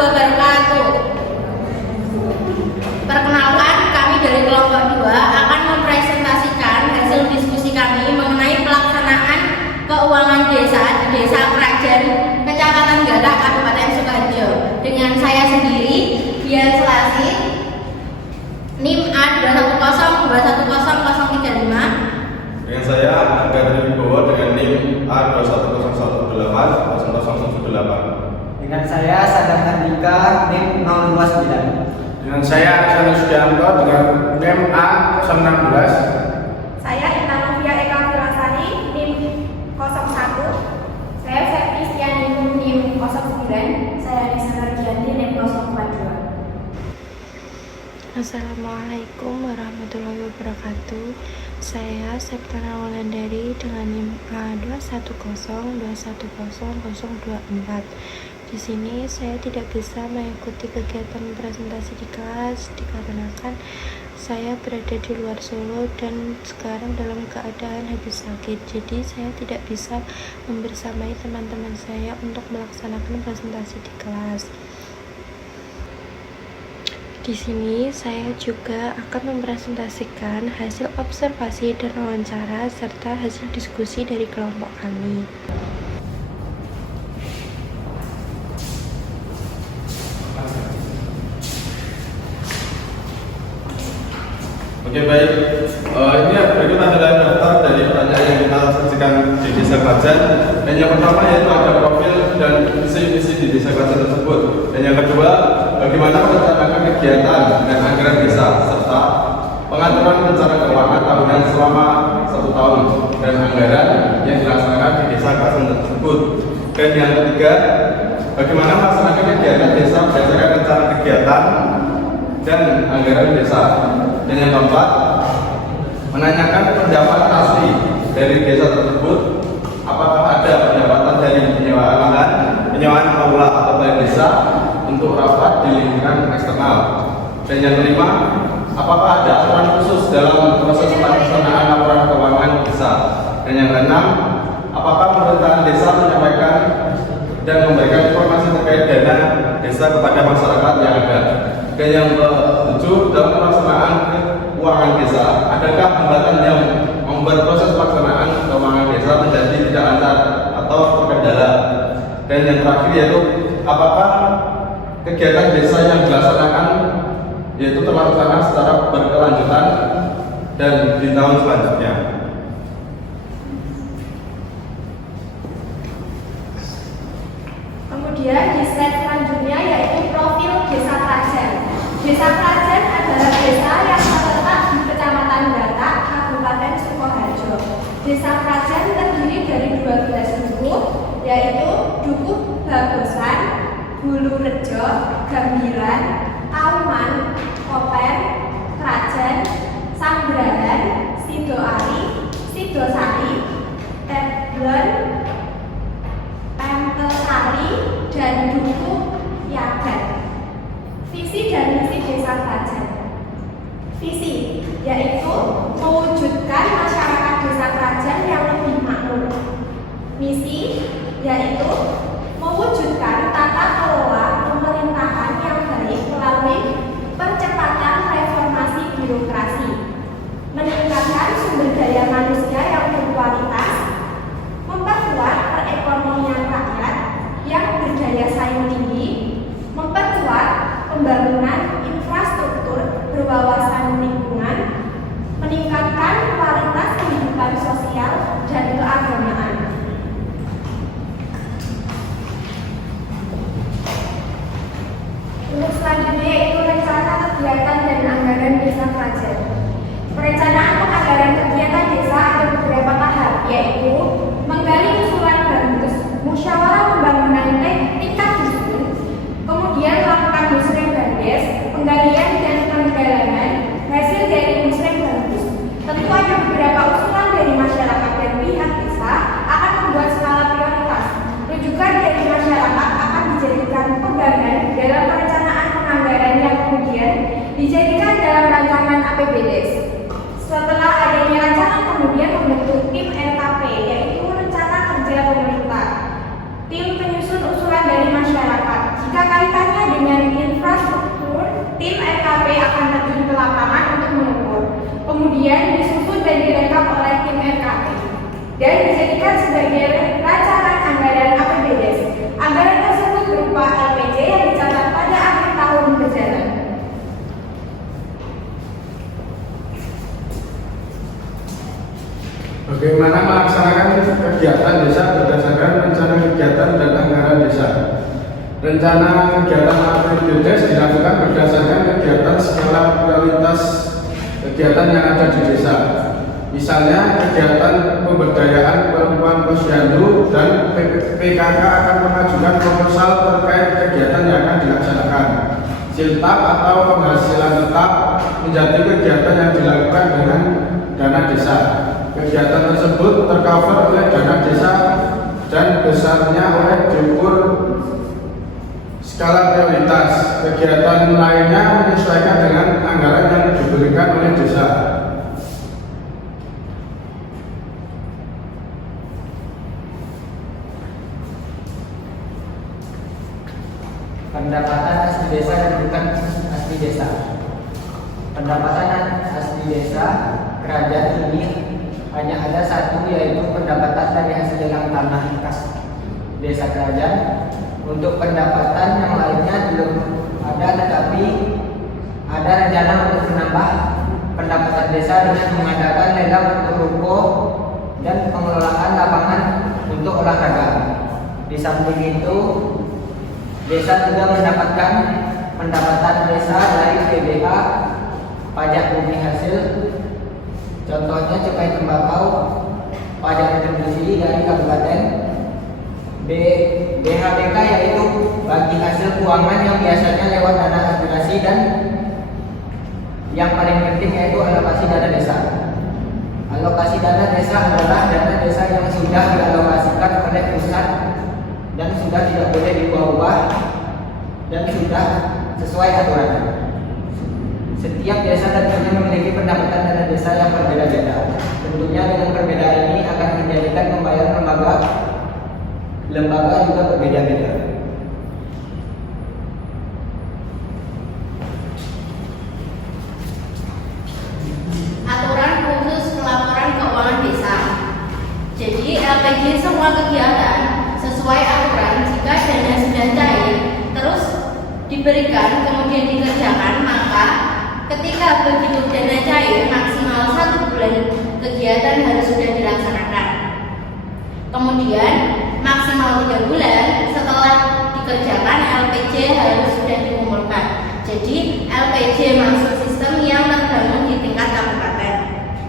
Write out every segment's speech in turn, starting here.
wabarakatuh. Perkenalkan, kami dari kelompok 2 akan mempresentasikan hasil diskusi kami mengenai pelaksanaan keuangan desa di Desa Krajan, Kecamatan Garak, Kabupaten Sukoharjo. Dengan saya sendiri, Dian Selasih, NIM A210210035. Dengan saya, Angga Wibowo dengan NIM A210180078. Dengan saya, Sadam Andika, NIM 029. Dengan saya, Arsana Sudianto dengan NIM A016. Saya Intanovia Eka Filasari, NIM 01. Saya Septi Stianingrum, NIM 09. Saya Nisa Nargianti, NIM 042. Assalamualaikum warahmatullahi wabarakatuh. Saya Septana Wulandari dengan NIM A210210024. Di sini saya tidak bisa mengikuti kegiatan presentasi di kelas dikarenakan saya berada di luar Solo dan sekarang dalam keadaan habis sakit. Jadi saya tidak bisa membersamai teman-teman saya untuk melaksanakan presentasi di kelas. Di sini saya juga akan mempresentasikan hasil observasi dan wawancara serta hasil diskusi dari kelompok kami. Oke, baik. Ini berikut adalah daftar dari pertanyaan yang kita saksikan di Desa Krajan. Dan yang pertama yaitu ada profil dan visi-misi di Desa Krajan tersebut. Dan yang kedua, bagaimana merencanakan kegiatan dan anggaran desa serta pengaturan rencana keuangan tahunan selama 1 tahun dan anggaran yang dilaksanakan di Desa Krajan tersebut. Dan yang ketiga, bagaimana melaksanakan kegiatan desa berdasarkan rencana kegiatan dan anggaran desa. Dan yang keempat, menanyakan pendapatan asli dari desa tersebut, apakah ada pendapatan dari penyewaan lahan, penyewaan aula atau balai desa untuk rapat di lingkungan eksternal. Dan yang kelima, apakah ada aturan khusus dalam proses pelaksanaan laporan keuangan desa. Dan yang keenam, apakah pemerintahan desa menyampaikan dan memberikan informasi terkait dana desa kepada masyarakat yang ada. Dan yang ketujuh, dalam pelaksanaan keuangan desa, adakah hambatan yang membuat proses pelaksanaan keuangan desa menjadi tidak lancar atau terkendala. Dan yang terakhir yaitu, apakah kegiatan desa yang dilaksanakan yaitu terlaksana secara berkelanjutan dan di tahun selanjutnya. Kemudian di slide selanjutnya yaitu profil Desa Krajan. Desa Krajan adalah desa yang terletak di Kecamatan Garak, Kabupaten Sukoharjo. Desa Krajan terdiri dari 12 duku, yaitu Dukuh Bagusan, Bulurejo, Gambiran, Auman, Koper, Krajan, Sambrahan, Sidoari, Sidosari, Teblon, Pentelsari, dan Dukuh Yagan. Visi dan misi Desa Krajan. Visi yaitu mewujudkan masyarakat Desa Krajan yang lebih makmur. Misi yaitu mewujudkan tata kelola pemerintahan yang baik melalui percepatan reformasi birokrasi, meningkatkan sumber daya manusia yang berkualitas, memperkuat perekonomian rakyat yang berdaya saing tinggi, memperkuat pembangunan infrastruktur berwawasan lingkungan, meningkatkan kualitas kehidupan sosial dan keagamaan. Untuk selanjutnya yaitu rencana kegiatan dan anggaran Desa Krajan. Perencanaan penganggaran kegiatan desa ada beberapa tahap, yaitu menggali usulan bagus, musyawarah pembangunan tingkat dusun, kemudian melakukan musrembangdes, penggalian dan penggalangan hasil dari musrembangdes. Tentu ada beberapa usulan dari masyarakat dan pihak desa akan membuat skala prioritas. Rujukan dari masyarakat akan dijadikan pegangan dalam perencanaan penganggaran yang kemudian dijadikan dalam rancangan APBDes. Setelah adanya rancangan kemudian membentuk tim LKP, yaitu dan dijadikan sebagai rancangan anggaran APBDes. Anggaran tersebut berupa LPJ yang dicatat pada akhir tahun berjalan. Bagaimana melaksanakan kegiatan desa berdasarkan rencana kegiatan dan anggaran desa. Rencana kegiatan APBDes dilakukan berdasarkan kegiatan skala prioritas kegiatan yang ada di desa. Misalnya kegiatan pemberdayaan perempuan posyandu dan PKK akan mengajukan proposal terkait kegiatan yang akan dilaksanakan. Siltap atau penghasilan tetap menjadi kegiatan yang dilakukan dengan dana desa. Kegiatan tersebut tercover oleh dana desa dan besarnya oleh diukur skala prioritas. Kegiatan lainnya menyesuaikan dengan anggaran yang diberikan oleh desa. Pendapatan asli desa dan bukan asli desa. Pendapatan asli desa kerajaan ini hanya ada satu, yaitu pendapatan dari hasil lelang tanah kas desa kerajaan. Untuk pendapatan yang lainnya belum ada, tetapi ada rencana untuk menambah pendapatan desa dengan mengadakan lelang untuk ruko dan pengelolaan lapangan untuk olahraga. Di samping itu, desa juga mendapatkan pendapatan desa dari PBH, pajak bumi hasil, contohnya cukai tembakau, pajak retribusi dari kabupaten, BHBK yaitu bagi hasil keuangan yang biasanya lewat dana aspirasi, dan yang paling penting yaitu alokasi dana desa. Alokasi dana desa adalah dana desa yang sudah dialokasikan oleh pusat dan sudah tidak boleh diubah-ubah dan sudah sesuai aturan. Setiap desa tentunya memiliki pendapatan dana desa yang berbeda-beda. Tentunya dengan perbedaan ini akan menjadikan pembayaran lembaga juga berbeda-beda. Aturan khusus pelaporan keuangan desa. Jadi LPG semua kegiatan sesuai aturan. Jika dana sudah cair terus diberikan kemudian dikerjakan, maka ketika begitu dana cair maksimal 1 bulan kegiatan harus sudah dilaksanakan. Kemudian maksimal 3 bulan setelah dikerjakan LPJ harus sudah dikumpulkan. Jadi LPJ masuk sistem yang terbangun di tingkat kabupaten.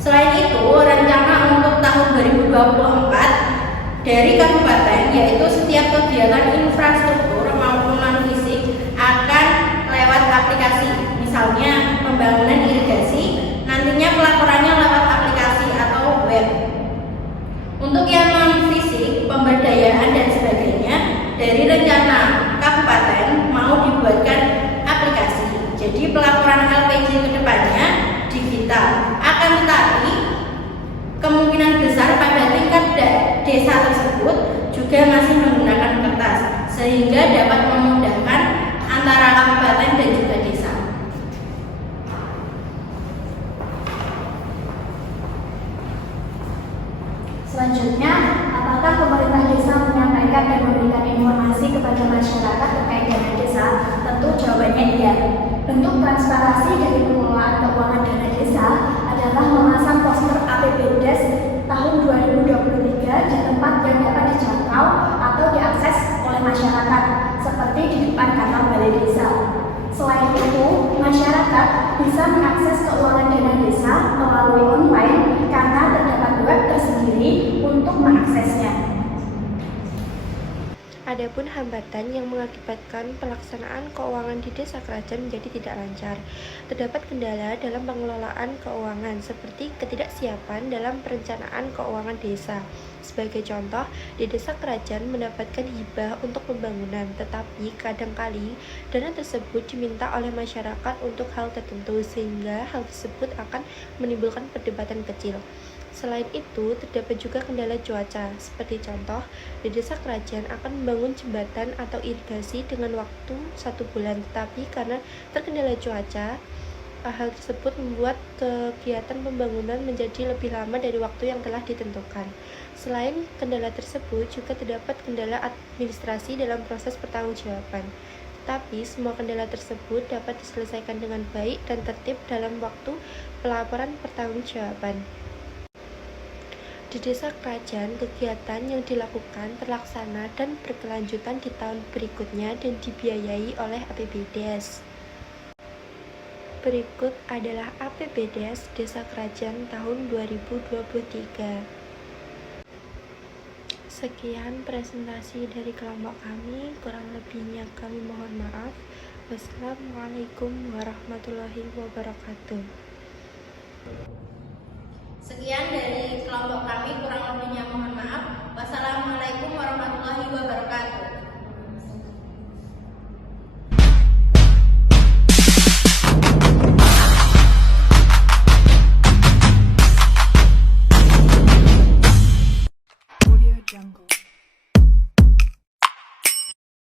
Selain itu, rencana untuk tahun 2024 dari kabupaten yaitu setiap kegiatan infrastruktur maupun non fisik akan lewat aplikasi. Misalnya pembangunan irigasi, nantinya pelaporannya lewat aplikasi atau web. Untuk yang non fisik, pemberdayaan dan sebagainya, dari rencana kabupaten mau dibuatkan aplikasi. Jadi pelaporan LPJ ke depannya digital. Akan tetapi kemungkinan besar pada tingkat desa tersebut juga masih menggunakan kertas, sehingga dapat memudahkan antara kabupaten dan juga desa. Selanjutnya, apakah pemerintah desa menyampaikan dan memberikan informasi kepada masyarakat terkait dana desa? Tentu jawabannya iya. Bentuk transparansi dari pengelolaan keuangan dana desa adalah memasang poster APBDes tahun 2023 di tempat yang dapat dijangkau atau diakses oleh masyarakat, seperti di depan kantor balai desa. Selain itu, masyarakat bisa mengakses keuangan dana desa melalui online karena terdapat web tersendiri untuk mengaksesnya. Adapun hambatan yang mengakibatkan pelaksanaan keuangan di desa kerajaan menjadi tidak lancar. Terdapat kendala dalam pengelolaan keuangan seperti ketidaksiapan dalam perencanaan keuangan desa. Sebagai contoh, di desa kerajaan mendapatkan hibah untuk pembangunan, tetapi kadangkali dana tersebut diminta oleh masyarakat untuk hal tertentu sehingga hal tersebut akan menimbulkan perdebatan kecil. Selain itu, terdapat juga kendala cuaca. Seperti contoh, di desa kerajaan akan membangun jembatan atau irigasi dengan waktu 1 bulan, tetapi karena terkendala cuaca, hal tersebut membuat kegiatan pembangunan menjadi lebih lama dari waktu yang telah ditentukan. Selain kendala tersebut, juga terdapat kendala administrasi dalam proses pertanggungjawaban. Tetapi semua kendala tersebut dapat diselesaikan dengan baik dan tertib dalam waktu pelaporan pertanggungjawaban. Di Desa Kerajaan, kegiatan yang dilakukan terlaksana dan berkelanjutan di tahun berikutnya dan dibiayai oleh APBDes. Berikut adalah APBDes Desa Kerajaan tahun 2023. Sekian presentasi dari kelompok kami, kurang lebihnya kami mohon maaf. Wassalamualaikum warahmatullahi wabarakatuh.